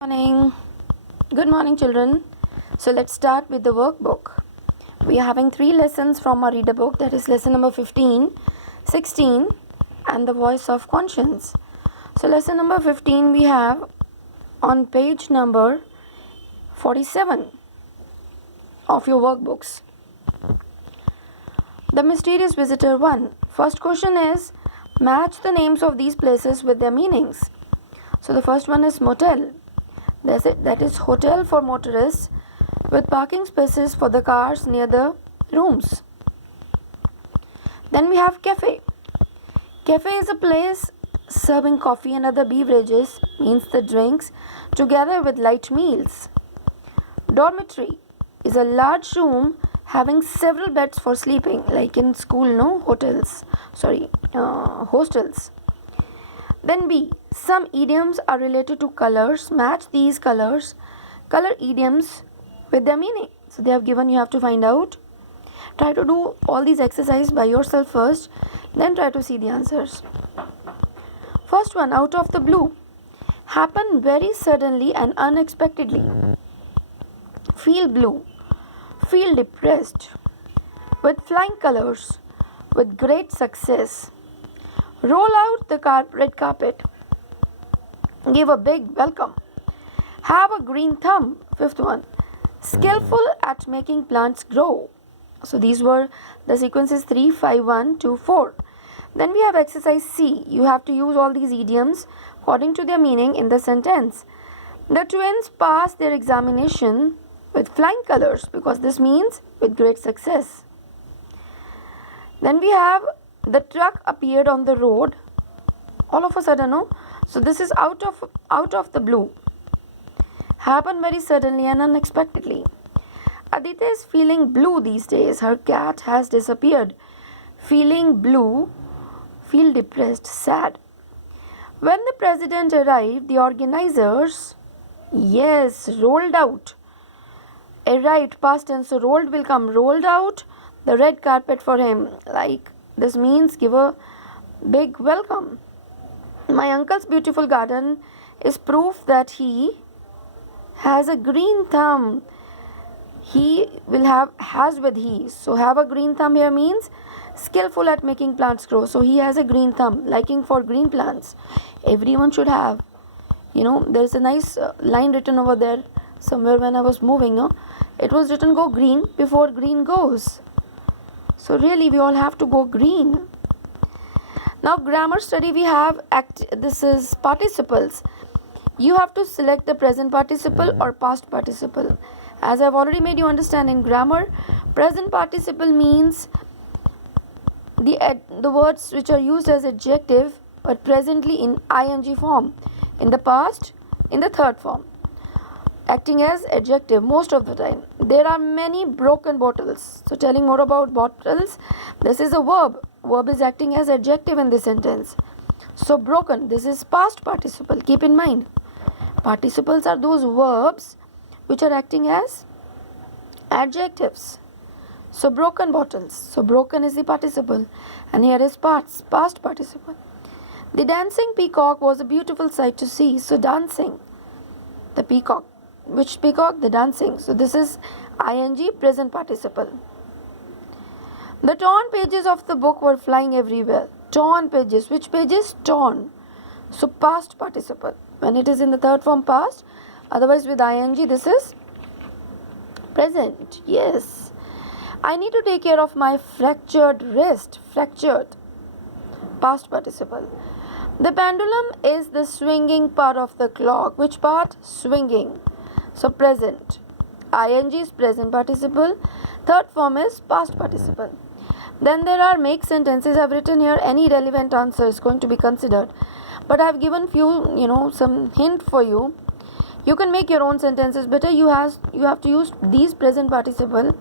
Morning. Good morning, children. So let's start with the workbook. We are having 3 lessons from our reader book, that is lesson number 15, 16, and the voice of conscience. So lesson number 15 we have on page number 47 of your workbooks. The mysterious visitor 1. First question is, match the names of these places with their meanings. So the first one is motel. That is hotel for motorists with parking spaces for the cars near the rooms. Then we have cafe. Cafe is a place serving coffee and other beverages, means the drinks, together with light meals. Dormitory is a large room having several beds for sleeping, like in school, hostels. Then B. Some idioms are related to colors. Match these color idioms with their meaning. So they have given, you have to find out. Try to do all these exercises by yourself first, then try to see the answers. First one, out of the blue. Happen very suddenly and unexpectedly. Feel blue. Feel depressed. With flying colors. With great success. Roll out the red carpet. Give a big welcome. Have a green thumb. Fifth one. Skillful at making plants grow. So these were the sequences 3, 5, 1, 2, 4. Then we have exercise C. You have to use all these idioms according to their meaning in the sentence. The twins passed their examination with flying colors, because this means with great success. Then we have the truck appeared on the road all of a sudden, no? So this is out of the blue. Happened very suddenly and unexpectedly. Aditya is feeling blue these days. Her cat has disappeared. Feeling blue, feel depressed, sad. When the president arrived, the organizers, rolled out. Arrived, past tense, so rolled will come. Rolled out the red carpet for him. Like, this means give a big welcome. My uncle's beautiful garden is proof that he has a green thumb. He will has with he. So have a green thumb here means skillful at making plants grow. So he has a green thumb, liking for green plants. Everyone should have. There's a nice line written over there somewhere when I was moving. It was written, go green before green goes. So really we all have to go green. Now grammar study we have this is participles. You have to select the present participle or past participle. As I've already made you understand in grammar, present participle means the words which are used as adjective but presently in ing form. In the past, in the third form. Acting as adjective most of the time. There are many broken bottles. So telling more about bottles, this is a verb. Verb is acting as adjective in this sentence. So broken, this is past participle. Keep in mind. Participles are those verbs which are acting as adjectives. So broken bottles. So broken is the participle. And here is past participle. The dancing peacock was a beautiful sight to see. So dancing. The peacock. Which peacock? The dancing. So this is ing present participle. The torn pages of the book were flying everywhere. Torn pages. Which pages? Torn. So past participle. When it is in the third form, past. Otherwise with ing this is present. Yes. I need to take care of my fractured wrist. Fractured. Past participle. The pendulum is the swinging part of the clock. Which part? Swinging. So present. ing is present participle. Third form is past participle. Then there are make sentences. I've written here any relevant answer is going to be considered. But I've given few, some hint for you. You can make your own sentences better. You have to use these present participle.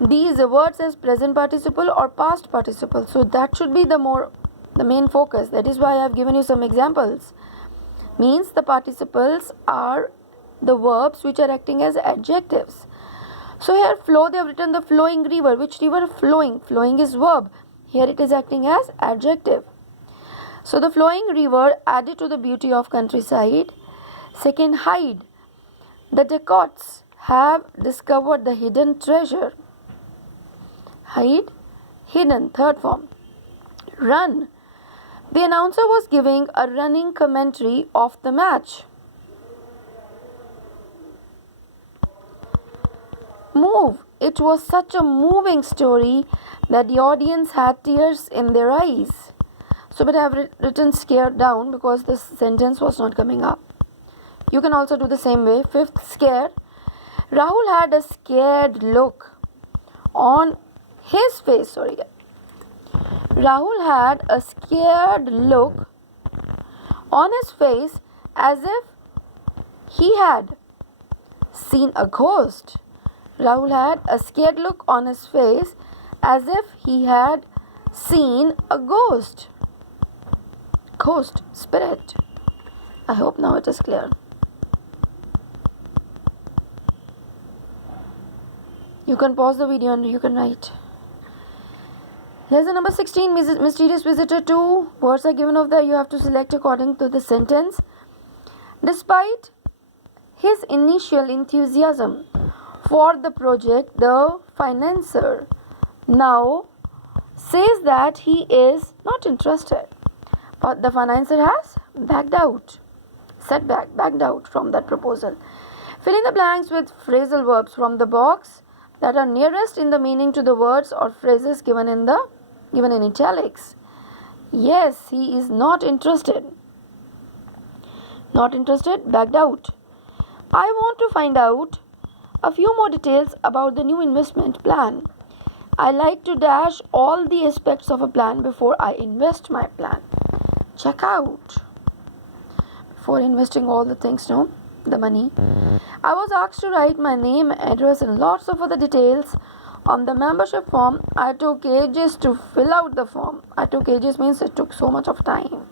These words as present participle or past participle. So that should be the main focus. That is why I've given you some examples. Means the participles are the verbs which are acting as adjectives. So here flow, they have written the flowing river. Which river? Flowing. Flowing is verb. Here it is acting as adjective. So the flowing river added to the beauty of countryside. Second, hide. The dacoits have discovered the hidden treasure. Hide, hidden. Third form. Run. The announcer was giving a running commentary of the match. Move. It was such a moving story that the audience had tears in their eyes. So, but I have written scared down because this sentence was not coming up. You can also do the same way. Fifth, scared. Rahul had a scared look on his face. Rahul had a scared look on his face as if he had seen a ghost. Rahul had a scared look on his face as if he had seen a ghost. Ghost, spirit. I hope now it is clear. You can pause the video and you can write. Lesson number 16, mysterious visitor 2. Words are given over there. You have to select according to the sentence. Despite his initial enthusiasm for the project, the financier now says that he is not interested. But the financier has backed out from that proposal. Fill in the blanks with phrasal verbs from the box that are nearest in the meaning to the words or phrases given in italics. Yes, he is not interested. Not interested, backed out. I want to find out a few more details about the new investment plan. I like to dash all the aspects of a plan before I invest my plan. Check out. Before investing all the things, the money. I was asked to write my name, address and lots of other details on the membership form. I took ages to fill out the form. I took ages means it took so much of time.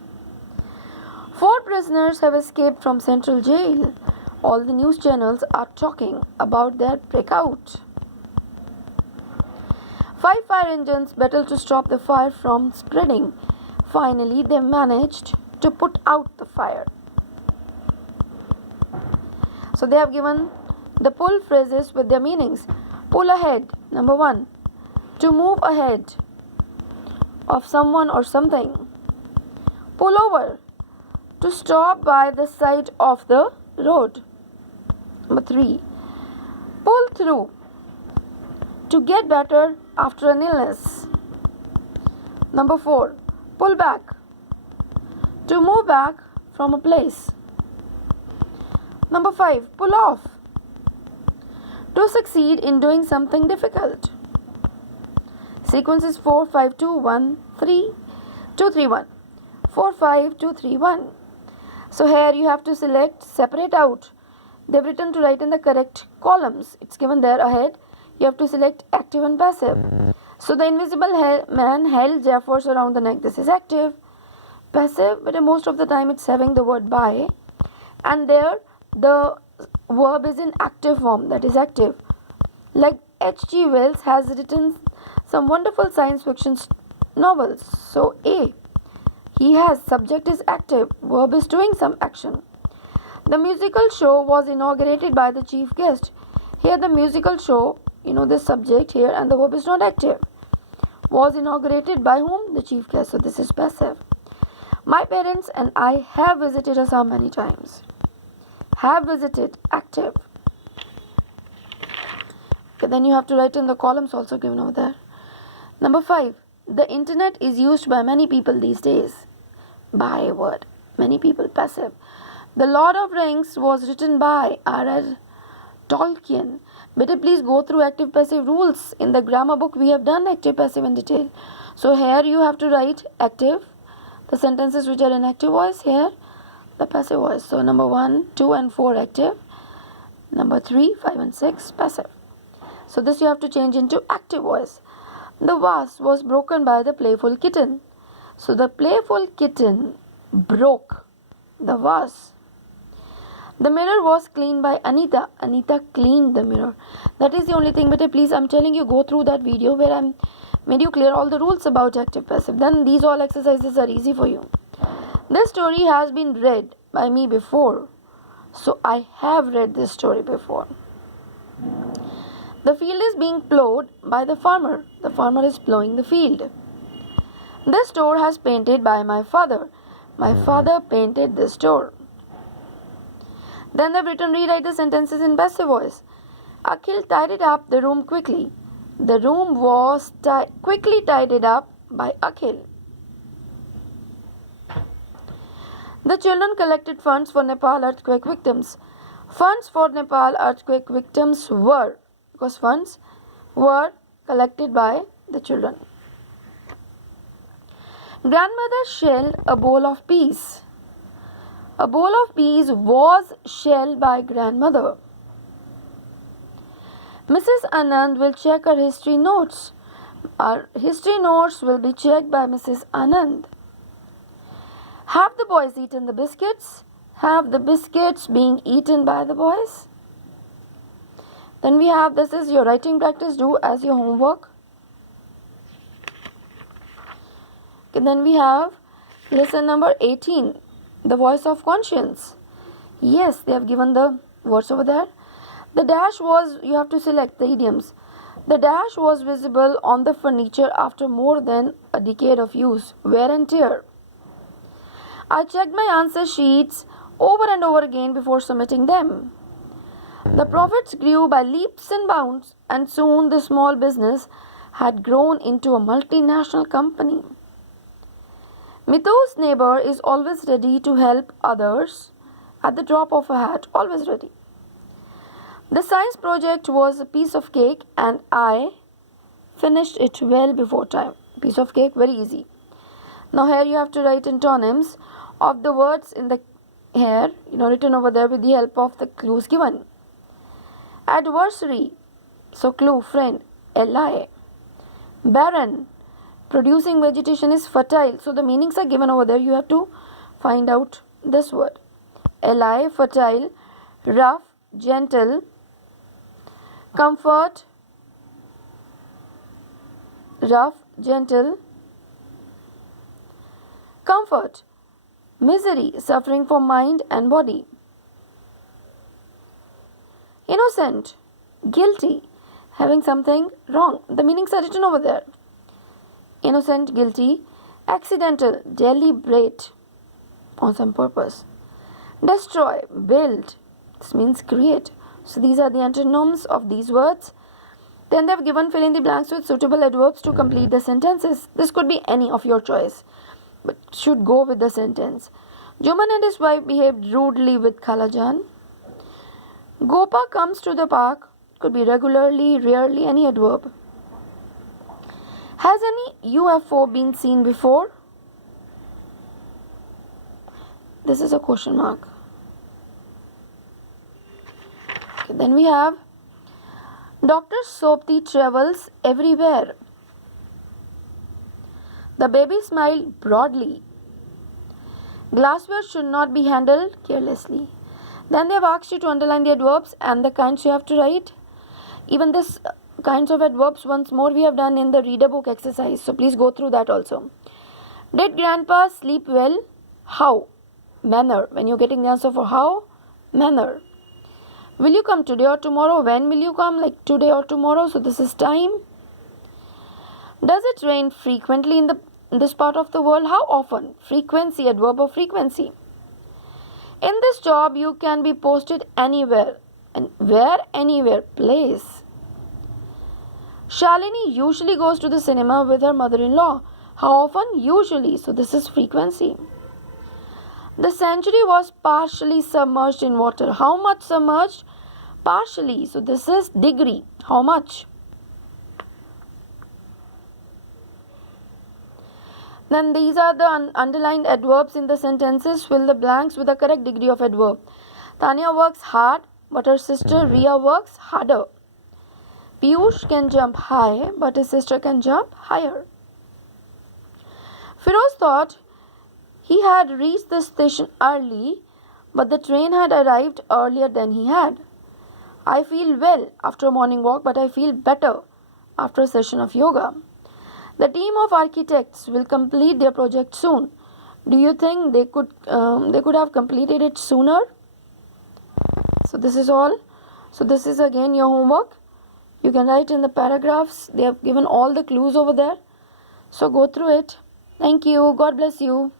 4 prisoners have escaped from Central Jail. All the news channels are talking about their breakout. 5 fire engines battle to stop the fire from spreading. Finally, they managed to put out the fire. So they have given the pull phrases with their meanings. Pull ahead. Number 1. To move ahead of someone or something. Pull over. To stop by the side of the road. Number 3. Pull through. To get better after an illness. Number 4. Pull back. To move back from a place. Number 5. Pull off. To succeed in doing something difficult. Sequence is 4, 5, 2, 1, 3, 2, 3, 1. 4, 5, 2, 3, 1. So here you have to select separate out. They've written to write in the correct columns. It's given there ahead. You have to select active and passive. So the invisible man held Jeffers around the neck. This is active. Passive, but most of the time it's having the word by. And there the verb is in active form, that is active. Like H.G. Wells has written some wonderful science fiction novels. So A, he has, subject is active, verb is doing some action. The musical show was inaugurated by the chief guest. Here the musical show, this subject here and the verb is not active. Was inaugurated by whom? The chief guest. So this is passive. My parents and I have visited Assam many times. Have visited, active. Okay, then you have to write in the columns also given over there. Number 5. The internet is used by many people these days. By word. Many people, passive. The Lord of Rings was written by R.R. Tolkien. Better please go through active passive rules. In the grammar book we have done active passive in detail. So here you have to write active. The sentences which are in active voice, here the passive voice. So number 1, 2 and 4 active. Number 3, 5 and 6 passive. So this you have to change into active voice. The vase was broken by the playful kitten. So the playful kitten broke the vase. The mirror was cleaned by Anita. Anita cleaned the mirror. That is the only thing. But please, I'm telling you, go through that video where I'm made you clear all the rules about active passive. Then these all exercises are easy for you. This story has been read by me before. So I have read this story before. The field is being plowed by the farmer. The farmer is plowing the field. This door has painted by my father. My father painted this door. Then they've written rewrite the sentences in best voice. Akhil tidied up the room quickly. The room was quickly tidied up by Akhil. The children collected funds for Nepal earthquake victims. Funds for Nepal earthquake victims were, because funds were collected by the children. Grandmother shelled a bowl of peas. A bowl of peas was shelled by grandmother. Mrs. Anand will check her history notes. Our history notes will be checked by Mrs. Anand. Have the boys eaten the biscuits? Have the biscuits being eaten by the boys? Then we have, this is your writing practice, do as your homework. Okay, then we have lesson number 18, the voice of conscience. Yes, they have given the words over there. The dash was, you have to select the idioms. The dash was visible on the furniture after more than a decade of use, wear and tear. I checked my answer sheets over and over again before submitting them. The profits grew by leaps and bounds, and soon the small business had grown into a multinational company. Mithu's neighbor is always ready to help others at the drop of a hat, always ready. The science project was a piece of cake and I finished it well before time. Piece of cake, very easy. Now here you have to write antonyms of the words in the here, written over there with the help of the clues given. Adversary, so clue, friend, Li. Barren, producing vegetation is fertile. So the meanings are given over there. You have to find out this word. Li, fertile, rough, gentle, comfort, rough, gentle, comfort, misery, suffering for mind and body. Innocent, guilty, having something wrong. The meanings are written over there. Innocent, guilty, accidental, deliberate, on some purpose. Destroy, build, this means create. So these are the antonyms of these words. Then they have given fill in the blanks with suitable adverbs to complete the sentences. This could be any of your choice, but should go with the sentence. Juman and his wife behaved rudely with Khalajan. Gopa comes to the park, could be regularly, rarely, any adverb. Has any UFO been seen before? This is a question mark. Okay, then we have Dr. Sopti travels everywhere. The baby smiled broadly. Glassware should not be handled carelessly. Then they have asked you to underline the adverbs and the kinds you have to write. Even this kinds of adverbs once more we have done in the reader book exercise. So please go through that also. Did grandpa sleep well? How? Manner. When you're getting the answer for how, manner. Will you come today or tomorrow? When will you come? Like today or tomorrow. So this is time. Does it rain frequently in this part of the world? How often? Frequency, adverb of frequency. In this job, you can be posted anywhere. And where? Anywhere. Place. Shalini usually goes to the cinema with her mother-in-law. How often? Usually. So this is frequency. The century was partially submerged in water. How much submerged? Partially. So this is degree. How much? Then these are the underlined adverbs in the sentences. Fill the blanks with the correct degree of adverb. Tanya works hard, but her sister Ria works harder. Piyush can jump high, but his sister can jump higher. Firoz thought he had reached the station early, but the train had arrived earlier than he had. I feel well after a morning walk, but I feel better after a session of yoga. The team of architects will complete their project soon. Do you think they could have completed it sooner? So this is all. So this is again your homework. You can write in the paragraphs. They have given all the clues over there. So go through it. Thank you. God bless you.